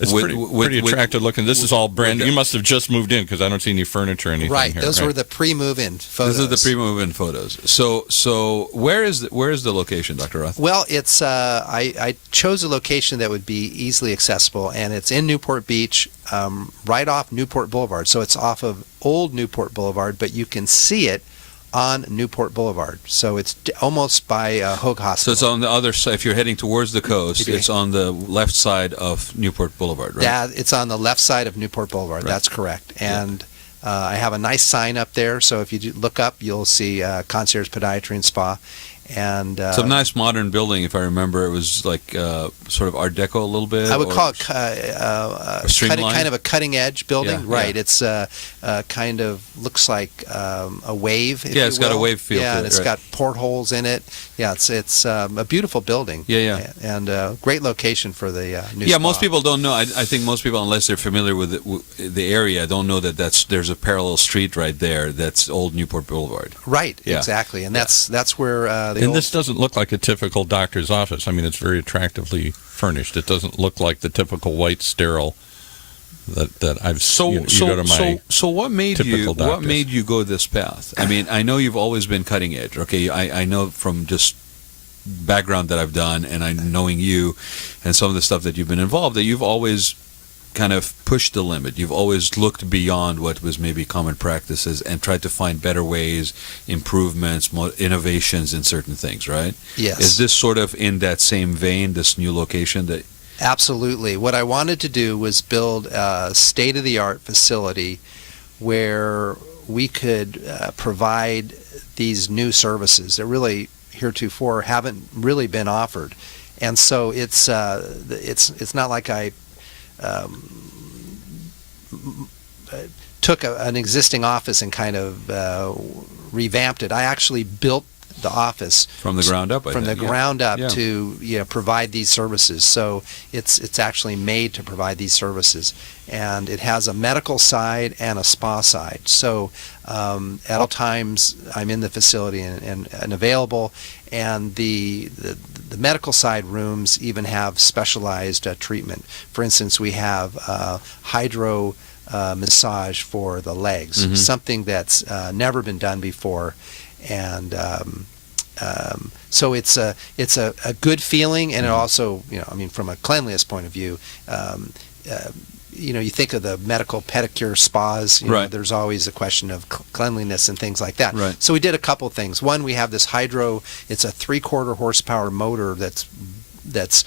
It's pretty attractive looking. This is all brand new. You must have just moved in, because I don't see any furniture or anything here. Those were the pre-move-in photos. Those are the pre-move-in photos. So where is the location, Dr. Roth? Well, it's I chose a location that would be easily accessible, and it's in Newport Beach, right off Newport Boulevard. So it's off of Old Newport Boulevard, but you can see it on Newport Boulevard. So it's almost by Hoag Hospital. So it's on the other side. If you're heading towards the coast, it's on the left side of Newport Boulevard, right? Yeah, it's on the left side of Newport Boulevard. Right. That's correct. And I have a nice sign up there. So if you look up, you'll see Concierge Podiatry and Spa. And Some nice modern building, if I remember. It was like sort of Art Deco a little bit. I would call it streamlined? kind of a cutting edge building, Yeah, right? yeah. It's kind of looks like a wave. If Yeah, you it's got a will. wave feel Yeah, to and it, it's right. got portholes in it. Yeah, it's a beautiful building. Yeah. And great location for the new Yeah, spa. most people don't know. I think most people, unless they're familiar with the area, don't know that there's a parallel street right there. That's Old Newport Boulevard. Right, Yeah. exactly, and that's where the And old, this doesn't look like a typical doctor's office. I mean, it's very attractively furnished. It doesn't look like the typical white sterile that I've So you go to my so what made you typical doctors. go this path? I mean, I know you've always been cutting edge. Okay, I know from just background that I've done, and I knowing you, and some of the stuff that you've been involved, that you've always kind of pushed the limit. You've always looked beyond what was maybe common practices and tried to find better ways, improvements, more innovations in certain things. Right? Yes. Is this sort of in that same vein? This new location that. Absolutely. What I wanted to do was build a state-of-the-art facility where we could provide these new services that really heretofore haven't really been offered. And so it's not like I took an existing office and kind of revamped it. I actually built the office From the ground up, I from think, the yeah. ground up Yeah. to provide these services. So it's actually made to provide these services, and it has a medical side and a spa side. So at all times I'm in the facility and available, and the medical side rooms even have specialized treatment. For instance, we have hydro massage for the legs, Mm-hmm. something that's never been done before. And so it's a good feeling, and it also, from a cleanliness point of view, you think of the medical pedicure spas. Right. There's always a question of cleanliness and things like that. Right. So we did a couple things. One, we have this hydro. It's a 3/4 horsepower motor that's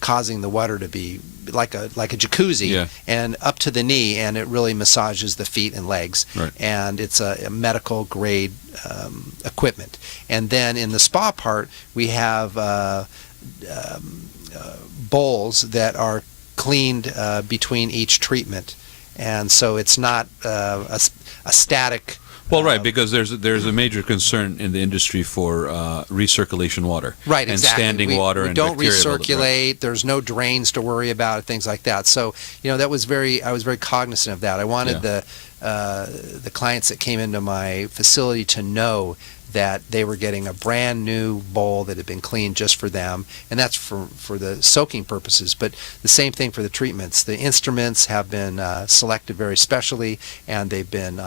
causing the water to be like a jacuzzi, Yeah. and up to the knee, and it really massages the feet and legs. Right. And it's a medical grade equipment. And then in the spa part, we have bowls that are cleaned between each treatment, and so it's not a static. Well, right, because there's a major concern in the industry for recirculation water, Right, and exactly. standing water, we and don't bacterial buildup, recirculate. right. There's no drains to worry about, things like that. So I was very cognizant of that. I wanted the clients that came into my facility to know that they were getting a brand new bowl that had been cleaned just for them, and that's for the soaking purposes. But the same thing for the treatments. The instruments have been selected very specially, and they've been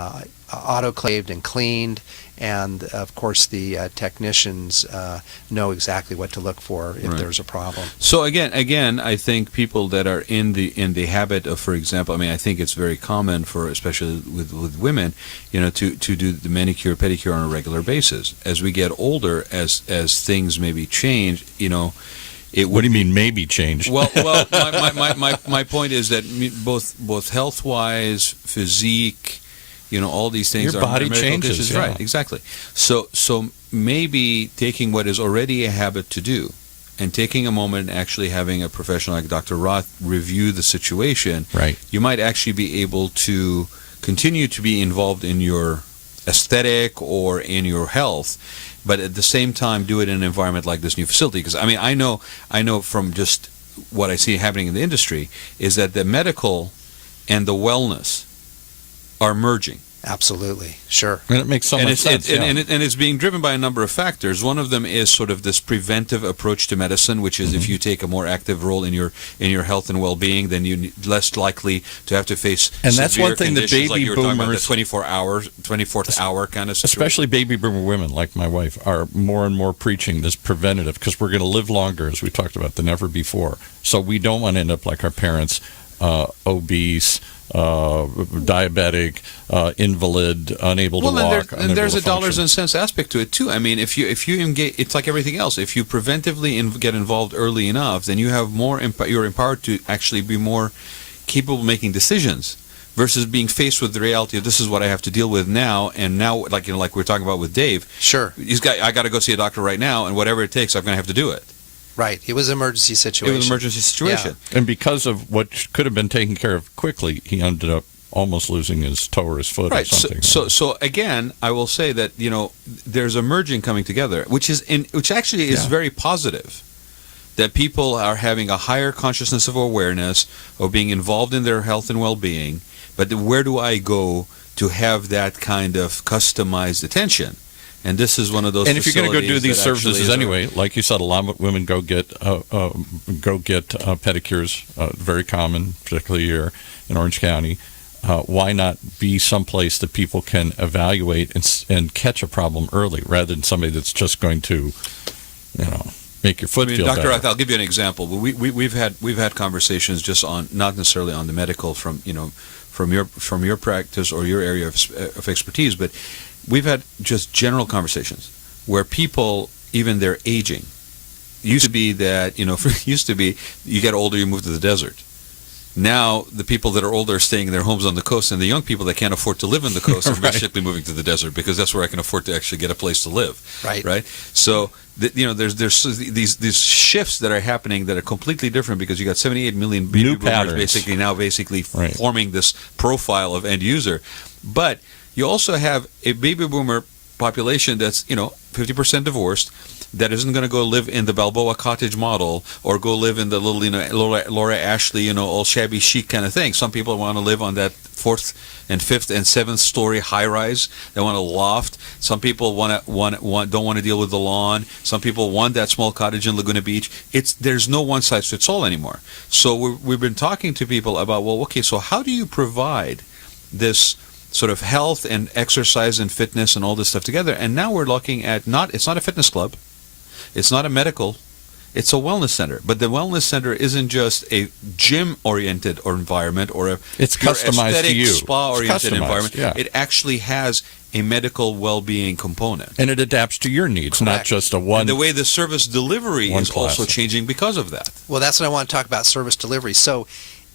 autoclaved and cleaned, and of course the technicians know exactly what to look for if Right. there's a problem. So again, I think people that are in the habit of, for example, I think it's very common for, especially with women, to do the manicure, pedicure on a regular basis. As we get older, as things maybe change, it What do you mean maybe change? Well, my point is that both health wise, physique, all these things Your are body medical changes, conditions. yeah. Right? Exactly. So maybe taking what is already a habit to do, and taking a moment and actually having a professional like Dr. Roth review the situation, Right. you might actually be able to continue to be involved in your aesthetic or in your health, but at the same time do it in an environment like this new facility. Because I know from just what I see happening in the industry is that the medical and the wellness are merging. Absolutely, sure. And it makes so much sense. And it's being driven by a number of factors. One of them is sort of this preventive approach to medicine, which is if you take a more active role in your health and well-being, then you're less likely to have to face And that's severe one thing that conditions like baby you were talking about, the boomers- 24th hour kind of situation. Especially baby boomer women like my wife are more and more preaching this preventative, because we're going to live longer, as we talked about, than ever before. So we don't want to end up like our parents, obese, diabetic, invalid, unable to walk. And there's a dollars and cents aspect to it too. If you engage, it's like everything else. If you preventively get involved early enough, then you have more. You're empowered to actually be more capable of making decisions versus being faced with the reality of this is what I have to deal with now, and now, like like we were talking about with Dave. Sure. I got to go see a doctor right now, and whatever it takes, I'm going to have to do it. Right. It was an emergency situation. It was an emergency situation. Yeah. And because of what could have been taken care of quickly, he ended up almost losing his toe or his foot or something. So again, I will say that there's a merging coming together, which actually is very positive. That people are having a higher consciousness of awareness of being involved in their health and well-being. But where do I go to have that kind of customized attention? And this is one of those. And if you're going to go do these services anyway, like you said, a lot of women go get pedicures, very common, particularly here in Orange County. Why not be someplace that people can evaluate and catch a problem early, rather than somebody that's just going to, make your foot feel Dr. better. Roth, I'll give you an example. We've had conversations just on, not necessarily on the medical from your practice or your area of expertise, but we've had just general conversations where people, even their aging, used to be that you get older, you move to the desert. Now, the people that are older are staying in their homes on the coast, and the young people that can't afford to live on the coast are basically moving to the desert because that's where I can afford to actually get a place to live. Right. So, there's these shifts that are happening that are completely different because you got 78 million baby boomers basically forming this profile of end user, but you also have a baby boomer population that's 50% divorced, that isn't going to go live in the Balboa cottage model or go live in the little, Laura Ashley, all shabby chic kind of thing. Some people want to live on that 4th and 5th and 7th story high rise. They want a loft. Some people don't want to deal with the lawn. Some people want that small cottage in Laguna Beach. There's no one size fits all anymore. So we've been talking to people about, so how do you provide this sort of health and exercise and fitness and all this stuff together? And now we're looking at it's not a fitness club. It's not a medical, it's a wellness center. But the wellness center isn't just a gym-oriented environment or it's customized to you. Spa-oriented environment. Yeah. It actually has a medical well-being component. And it adapts to your needs, not just a one. And the way the service delivery is also changing because of that. Well, that's what I want to talk about, service delivery. So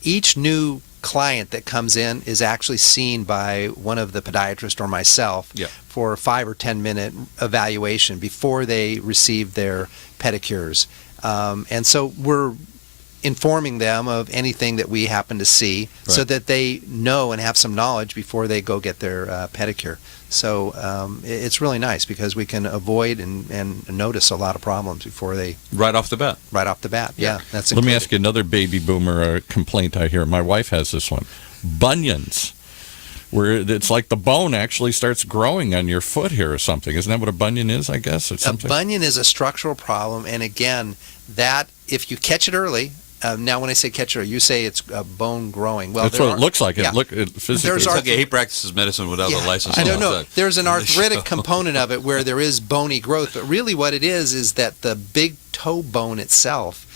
each new client that comes in is actually seen by one of the podiatrists or myself for a 5 or 10 minute evaluation before they receive their pedicures. And so we're informing them of anything that we happen to see so that they know and have some knowledge before they go get their pedicure. So it's really nice because we can avoid and notice a lot of problems before they... Right off the bat. Right off the bat, yeah. That's Let me ask you another baby boomer complaint I hear. My wife has this one. Bunions, where it's like the bone actually starts growing on your foot here or something. Isn't that what a bunion is, I guess? Or something? A bunion is a structural problem, and again, that if you catch it early... now, when I say catch it early, you say it's bone growing. Well, that's what it looks like. Yeah. Physically. It's like he practices medicine without a license. I don't know. There's an arthritic component of it where there is bony growth, but really what it is that the big toe bone itself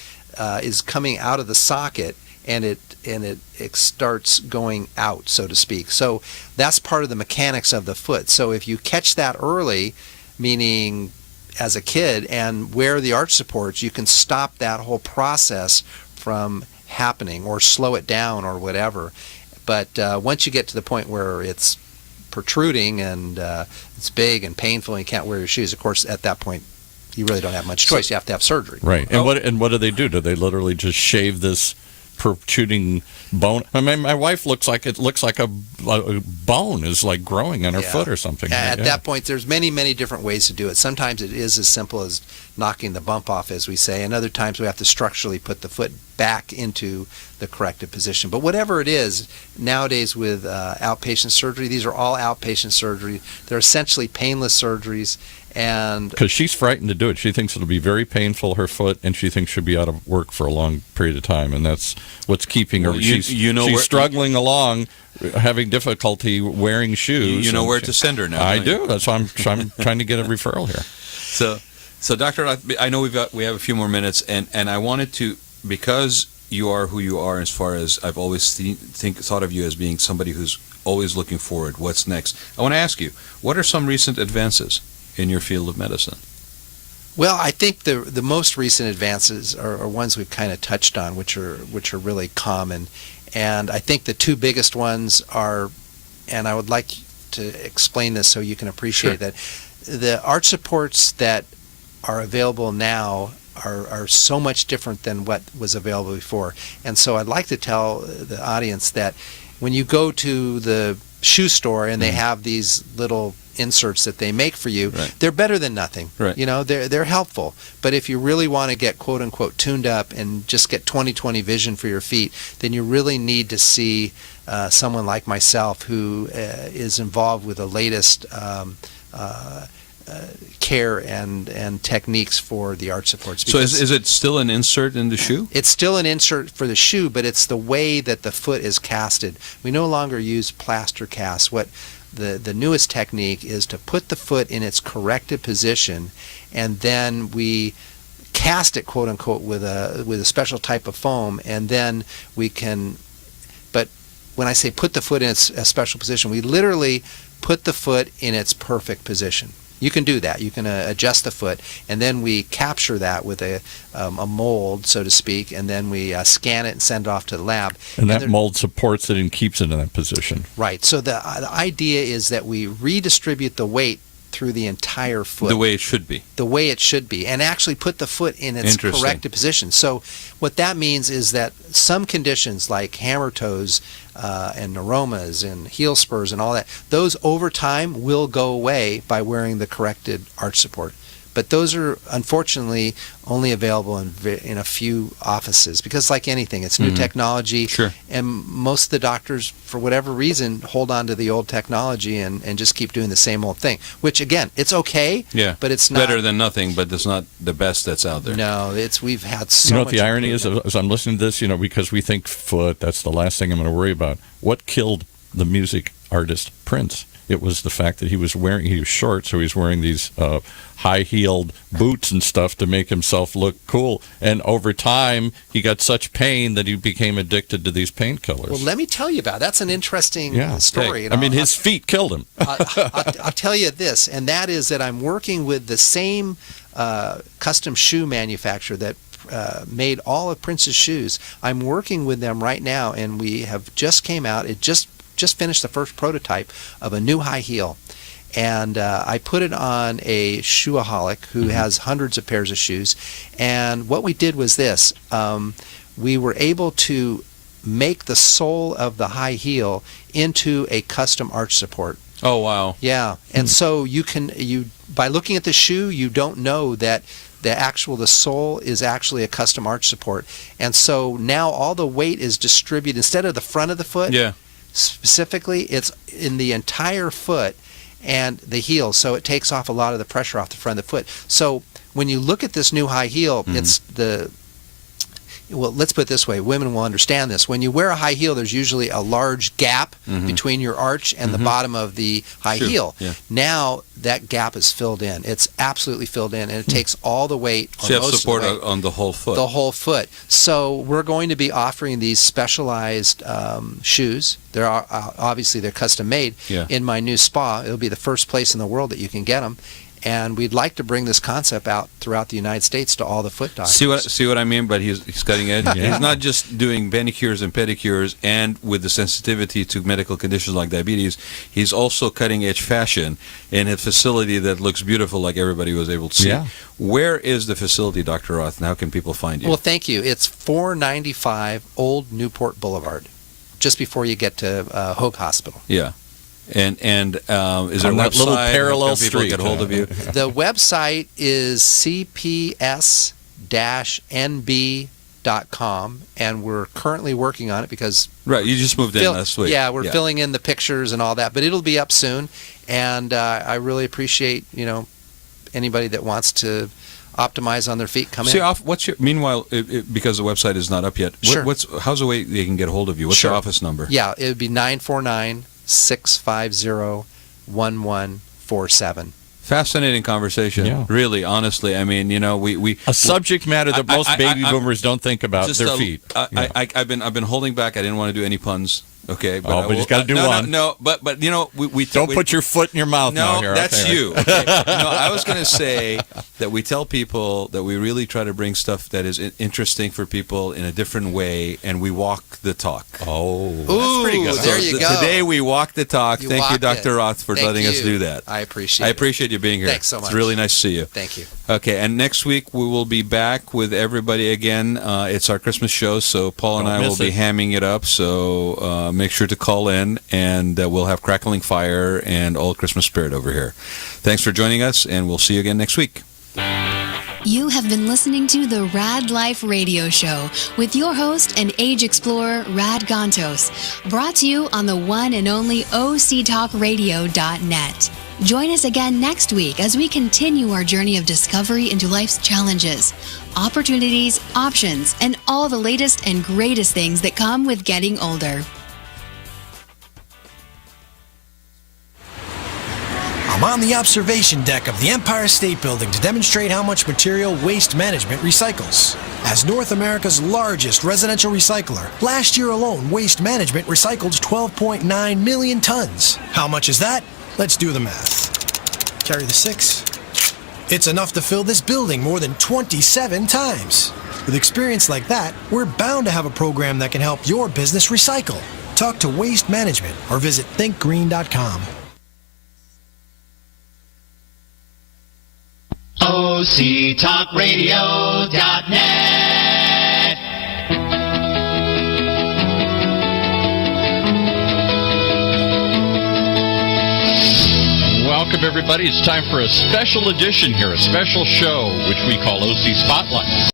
is coming out of the socket, and it starts going out, so to speak. So that's part of the mechanics of the foot. So if you catch that early, meaning as a kid, and wear the arch supports, you can stop that whole process from happening or slow it down or whatever. But once you get to the point where it's protruding and it's big and painful and you can't wear your shoes, of course, at that point, you really don't have much choice. You have to have surgery. Right. And what do they do? Do they literally just shave this protruding bone? I mean, my wife looks like a bone is like growing on her foot or something. At that point, there's many different ways to do it. Sometimes it is as simple as knocking the bump off, as we say, and other times we have to structurally put the foot back into the corrected position. But whatever it is, nowadays with outpatient surgery, these are all outpatient surgery. They're essentially painless surgeries. And because she's frightened to do it, she thinks it'll be very painful, her foot, and she thinks she'll be out of work for a long period of time, and that's what's keeping her. She's struggling along, having difficulty wearing shoes. You know where to send her now. I do. That's why I'm trying to get a referral here. So Doctor, I know we have a few more minutes, and I wanted to, because you are who you are, as far as I've always thought of you as being somebody who's always looking forward. What's next? I want to ask you, what are some recent advances in your field of medicine? Well, I think the most recent advances are ones we've kind of touched on, which are really common, And I think the two biggest ones are, and I would like to explain this so you can appreciate that, the arch supports that are available now are so much different than what was available before. And so I'd like to tell the audience that when you go to the shoe store and they have these little inserts that they make for you, they're better than nothing. You know, they're helpful. But if you really want to get quote unquote tuned up and just get 20/20 vision for your feet, then you really need to see someone like myself who is involved with the latest care and techniques for the arch supports. So is it still an insert in the shoe? It's still an insert for the shoe, but it's the way that the foot is casted. We no longer use plaster casts. What the newest technique is to put the foot in its corrected position, and then we cast it, quote unquote, with a special type of foam, and then we can. But when I say put the foot in a special position, we literally put the foot in its perfect position. You can do that. You can adjust the foot, and then we capture that with a mold, so to speak, and then we scan it and send it off to the lab. And that mold supports it and keeps it in that position. Right. So the idea is that we redistribute the weight through the entire foot. The way it should be. The way it should be, and actually put the foot in its corrected position. So what that means is that some conditions like hammer toes and neuromas and heel spurs and all that, those over time will go away by wearing the corrected arch support. But those are unfortunately only available in a few offices, because like anything, it's new technology. And most of the doctors, for whatever reason, hold on to the old technology and just keep doing the same old thing, which again, it's okay, but it's not better than nothing, but it's not the best that's out there. No, we've had so much. You know what the irony is, as I'm listening to this, because we think foot, that's the last thing I'm going to worry about. What killed the music artist Prince? It was the fact that he was short, so he was wearing these high-heeled boots and stuff to make himself look cool. And over time, he got such pain that he became addicted to these painkillers. Well, let me tell you about it. That's an interesting story. I mean, his feet killed him. I'll tell you this, and that is that I'm working with the same custom shoe manufacturer that made all of Prince's shoes. I'm working with them right now, and we have just came out. It just finished the first prototype of a new high heel, and I put it on a shoeaholic who has hundreds of pairs of shoes. And what we did was this: we were able to make the sole of the high heel into a custom arch support. Oh wow! Yeah, and so you by looking at the shoe, you don't know that the sole is actually a custom arch support. And so now all the weight is distributed instead of the front of the foot. Specifically, it's in the entire foot and the heel, so it takes off a lot of the pressure off the front of the foot. So when you look at this new high heel, it's well, let's put it this way, women will understand this. When you wear a high heel, there's usually a large gap between your arch and the bottom of the high heel. Now that gap is filled in. It's absolutely filled in, and it takes all the weight, or so you have most support of the weight, on the whole foot. The whole foot. So we're going to be offering these specialized shoes. They're obviously they're custom made in my new spa. It'll be the first place in the world that you can get them. And we'd like to bring this concept out throughout the United States to all the foot doctors. See what I mean? But he's cutting edge. He's not just doing manicures and pedicures, and with the sensitivity to medical conditions like diabetes, he's also cutting edge fashion in a facility that looks beautiful, like everybody was able to see. Where is the facility, Dr. Roth? And how can people find you? Well, thank you. It's 495 Old Newport Boulevard, just before you get to Hoag Hospital. And is there a that website? little parallel How can people street get hold of you? The website is cps-nb.com, and we're currently working on it because you just moved in last week. We're filling in the pictures and all that, but it'll be up soon. And I really appreciate anybody that wants to optimize on their feet. Come in. What's your? Meanwhile, because the website is not up yet, how's the way they can get hold of you? What's your office number? Yeah, it would be 949-650-1147. Fascinating conversation. Really, honestly. I mean, we a subject matter that most baby boomers don't think about, their feet. I've been holding back. I didn't want to do any puns. Okay, But he's got to do one. No, but you know, we don't put your foot in your mouth. No, now here. that's okay. you. Okay. No, I was going to say that we tell people that we really try to bring stuff that is interesting for people in a different way, and we walk the talk. Oh, that's pretty good. There you go. Today we walk the talk. Thank you, Dr. Roth, for letting us do that. I appreciate you being here. Thanks so much. It's really nice to see you. Thank you. Okay, and next week we will be back with everybody again. It's our Christmas show, so Paul and I will be hamming it up. So make sure to call in, and we'll have crackling fire and all Christmas spirit over here. Thanks for joining us, and we'll see you again next week. You have been listening to the Rad Life Radio Show with your host and age explorer, Rad Gantos, brought to you on the one and only OCTalkRadio.net. Join us again next week as we continue our journey of discovery into life's challenges, opportunities, options, and all the latest and greatest things that come with getting older. I'm on the observation deck of the Empire State Building to demonstrate how much material waste management recycles. As North America's largest residential recycler, last year alone, Waste Management recycled 12.9 million tons. How much is that? Let's do the math. Carry the 6. It's enough to fill this building more than 27 times. With experience like that, we're bound to have a program that can help your business recycle. Talk to Waste Management or visit thinkgreen.com. OCTalkRadio.net. Welcome, everybody. It's time for a special edition here, a special show, which we call OC Spotlight.